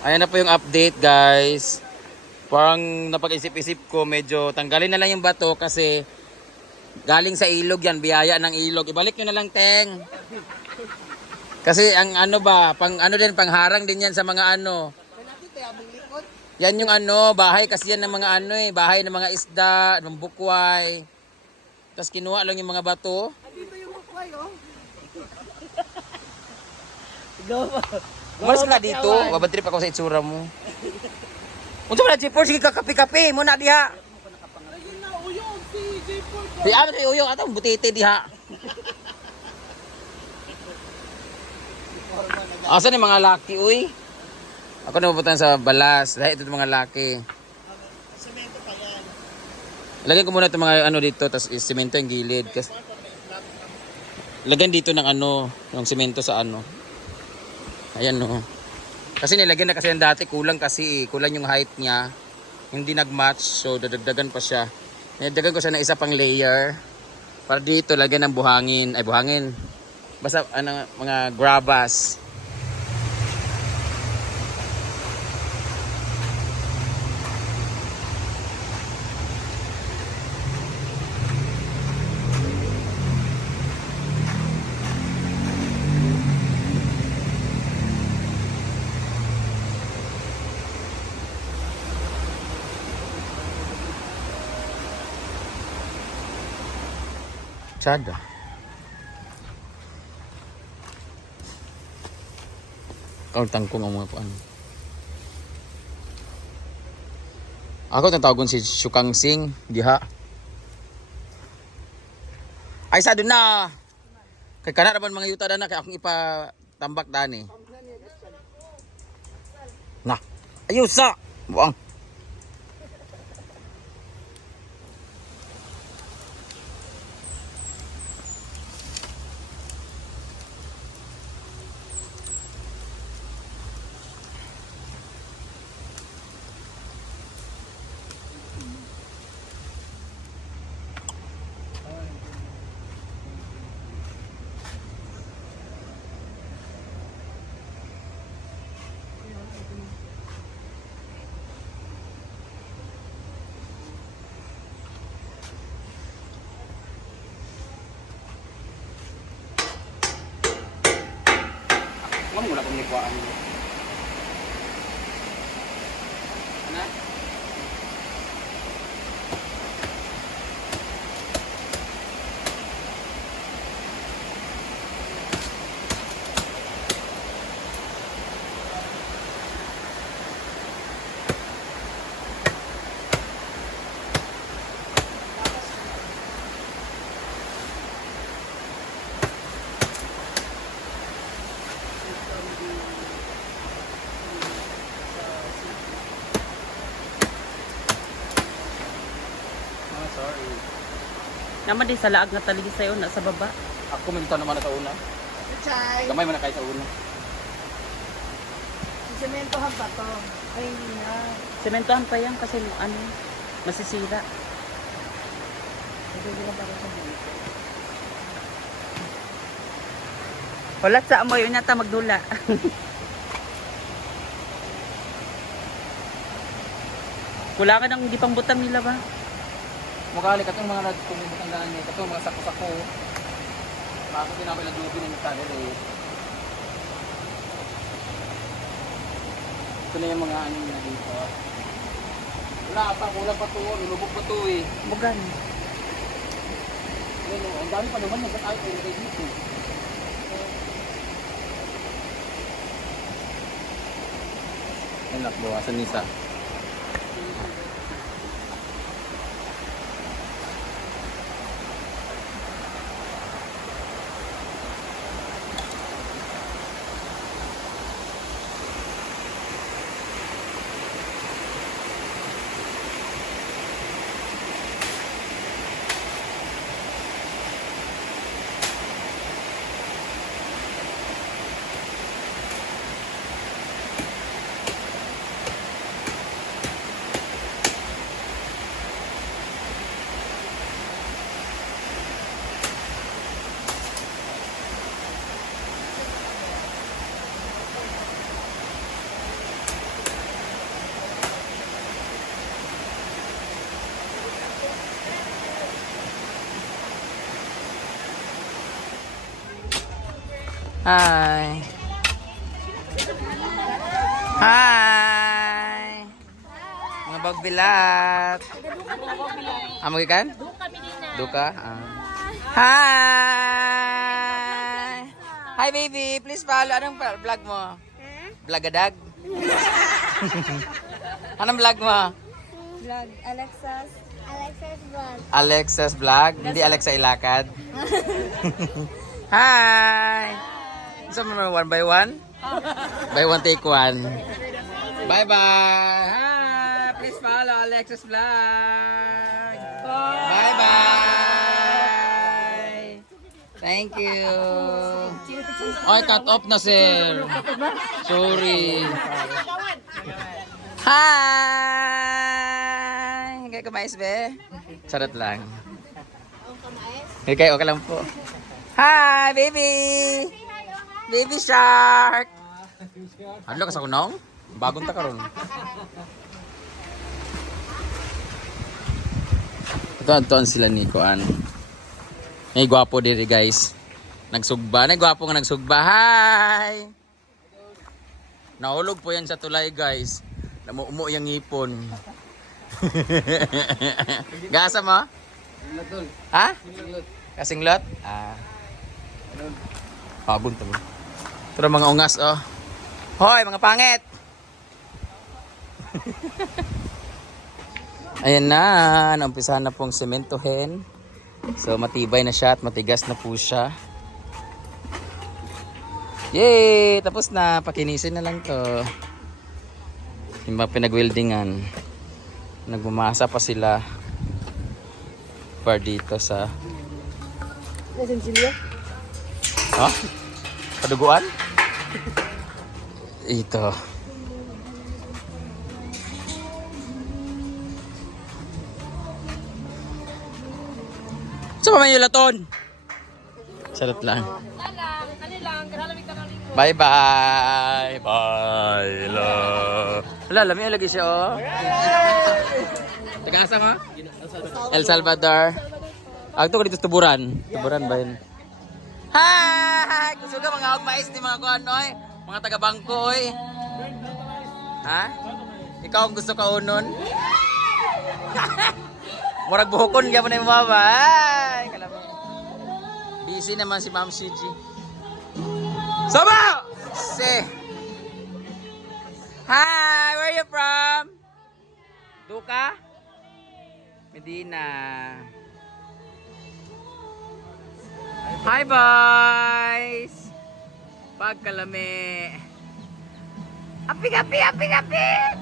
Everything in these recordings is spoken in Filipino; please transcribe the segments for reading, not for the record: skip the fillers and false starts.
Ayan na po yung update, guys. Parang napag-isip-isip ko, medyo tanggalin na lang yung bato kasi galing sa ilog yan, biyaya ng ilog. Ibalik nyo na lang, Teng. Kasi ang ano ba, pang ano din, pangharang din yan sa mga ano. Yan yung ano, bahay kasi yan ng mga ano eh, bahay ng mga isda, ng bukway. Tapos kinuha lang yung mga bato. Dito yung bukway, oh. Umalis ka nga dito, babatrip ako sa itsura mo. Unsa man na J4, sige kakapi-kapi mo na diha. Ayun na, uyog si J4. Di ano si Uyong, atong butite diha. Asan yung mga laki, uy? Ako napupunta sa balas, dahil ito yung mga laki. Semento pa yan. Lagyan ko muna itong mga ano dito, tapos semento yung gilid. Kasi, lagyan dito ng ano, ng semento sa ano. Ayan no. Kasi nilagyan na kasi yung dati, kulang kasi, kulang yung height niya. Hindi nag-match, so dadagdagan pa siya. Nidagdagan ko siya ng isa pang layer. Para dito, lagyan ng buhangin. Ay, buhangin. Basta, ano, mga grabas. Tsada. Tangkong ang mga ano. Ako tatawagon si Shukang Sing, diha. Ay sa doon na. Kay kana naman mga yuta na kay akong ipatambak dani. Na. Ayusa. Buang. Wala mo na kung nikuhaan mo. Ano? Sorry. Naman di sa laag nga taligi sa'yo, nasa baba. Ako minta naman na sa una. Chay. Gamay man na kayo sa una. Si semento ha ba to? Ay, hindi na. Sementohan pa yan kasi ano, masisira. Hindi na para sa dito. Wala sa amoy, yun yata magdula. Wala ka nang di pang butang nila ba? Mukali katong mga nagpumubutang daan niya, katong mga sako-sako. Bakit tinapay na dubi ng talo eh. Ito na yung mga ano na dito. Wala pa, kulang pa to, nilubog pa to eh. Bugan. Ano, ang dami pa naman nag-out eh, dito. Yan lang, bawasan nisa. Hi. Hi. Mga bagbilat. Magikan? Duka. Hi. Hi baby, please follow. Anong vlog mo? Vlogadag? Anong vlog mo? Vlog. Alexa's vlog. Alexa's vlog? Hindi Alexa Ilakad? Hi! So, one by one? By one, take one. Bye-bye! Hi! Please follow Alexa's vlog! Bye-bye! Thank you! Ay, cut off na, sir. Sorry. Hi! Hindi ka mais, be? Charot lang. Okay, okay lang po. Hi, baby! Baby shark! Ano ka sa kunong? Bagong ta karon. Ito sila ni Kuan. Ay gwapo diri guys. Nagsugba, nay gwapo nga nagsugba. Hi. Nahulog po yan sa tulay guys. Namuumo yung ngipon. Gasa mo? Ha? Kasinglot? Pagod to. Ito mga ungas oh. Hoy mga pangit. Ayan na, naumpisahan na pong sementohin. So matibay na siya at matigas na po siya. Yay! Tapos na, pakinisin na lang to. Yung mga pinag-weldingan. Nagmamasa pa sila. Par dito sa... Ha? Paduguan? Ito. Sa pa may yulaton? Charot lang. Bye bye. Bye love. Wala, lami lagi siya oh. Taga asa mo? El Salvador. Agto ko dito sa Tuburan. Tuburan ba yun? Hi! Gusto ka mga mais ni mga kuanoy? Mga taga-bangko oy. Ha? Ikaw ang gusto ka unon? Murag buhokon kaya mo na yung mama. Ay, kala mo. Busy naman si Ma'am Suji. Sobo! Say. Hi, where are you from? Duka? Medina. Hi, boys! Pagkalami. Apik, apik, apik, apik!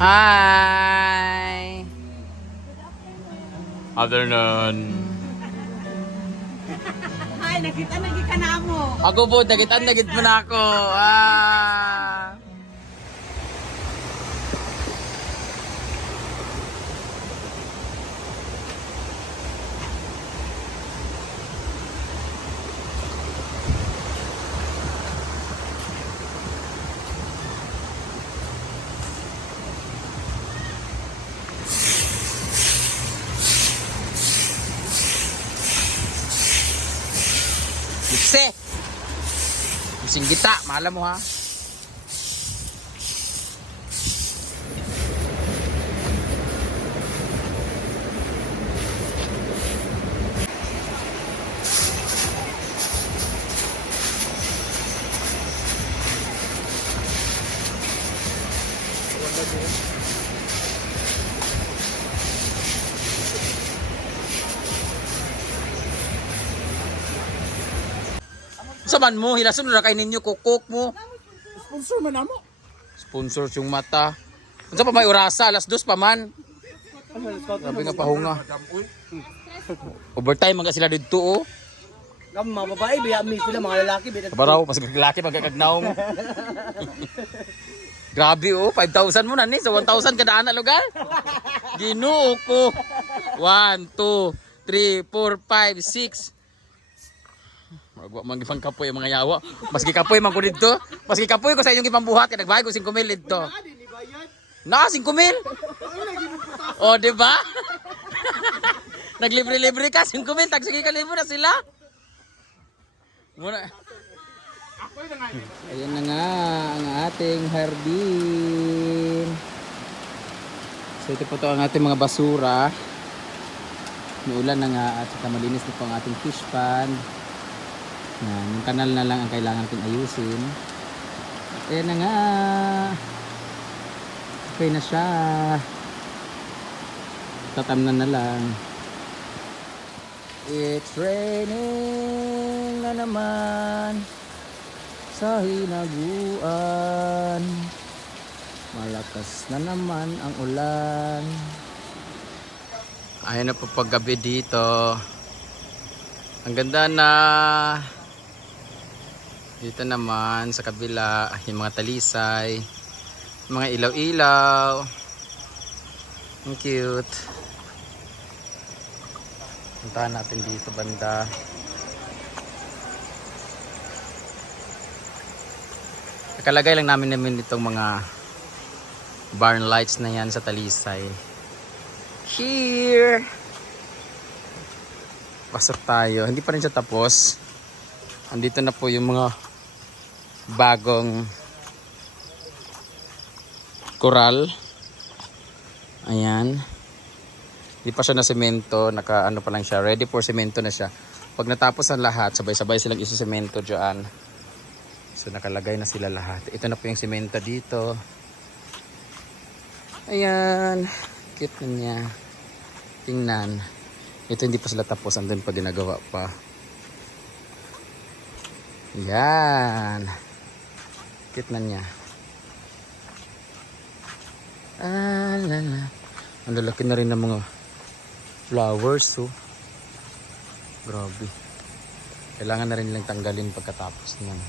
Hi! Afternoon. Ay, nakita ka na mo. Ako po, nagitan mo na ako. Lipse! Bising gita, malam mo ha. Saman mo, hilason na kay ninyo kukuk mo. Sponsor man namo. Sponsor yung mata. Unsa pa may orasa, alas 2 pa man. Grabe nga pahunga. Overtime mga sila dito oh. Gam mga babae biya mi sila mga lalaki biya. Kabaraw, mas lalaki magkakagnaw mo. Grabe oh, 5,000 mo na ni. So 1,000 kada ana lugar. Ginoo ko. 1, 2, 3, 4, 5, 6. Magwa man gipang kapoy ang mga yawa. Maski kapoy man ko dito. Maski kapoy ko sa inyong ipambuhat kay nagbayad ko 5,000 dito. Na 5,000. Oh, di ba? Naglibre-libre ka 5,000 tag sige ka libre na sila. Muna. Ayan na nga ang ating hardin. So ito po to ang ating mga basura. May ulan na nga at saka malinis na po ang ating fish pond. Yan, yung kanal na lang ang kailangan natin ayusin. Ayan na nga. Okay na siya. Tatamnan na lang. It's raining na naman sa hinaguan. Malakas na naman ang ulan. Ayun na po paggabi dito. Ang ganda na. Dito naman sa kabila yung mga talisay, mga ilaw-ilaw. Ang cute. Puntahan natin dito banda. Nakalagay lang namin itong mga barn lights na yan sa talisay. Here! Pasok tayo. Hindi pa rin siya tapos. Andito na po yung mga bagong coral. Ayan. Hindi pa siya na semento. Naka ano pa lang siya. Ready for semento na siya. Pag natapos ang lahat, sabay-sabay silang isusemento dyan. So nakalagay na sila lahat. Ito na po yung semento dito. Ayan. Cute na niya. Tingnan. Ito hindi pa sila tapos. Andun pa ginagawa pa. Yan. Cute na niya. Lala. Ang lalaki na rin ng mga flowers. Oh. Grabe. Kailangan na rin nilang tanggalin pagkatapos niyan.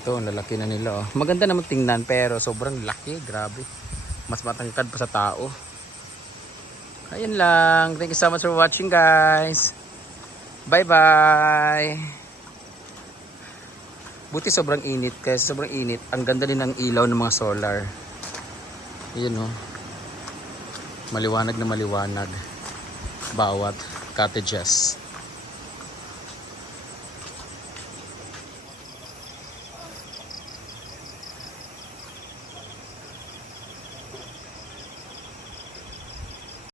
Ito, ang lalaki na nila. Oh. Maganda naman tingnan pero sobrang laki. Grabe. Mas matangkad pa sa tao. Ayun lang. Thank you so much for watching, guys. Bye-bye. Buti sobrang init. Kasi sobrang init. Ang ganda din ng ilaw ng mga solar. Ayan o. Maliwanag na maliwanag. Bawat cottages.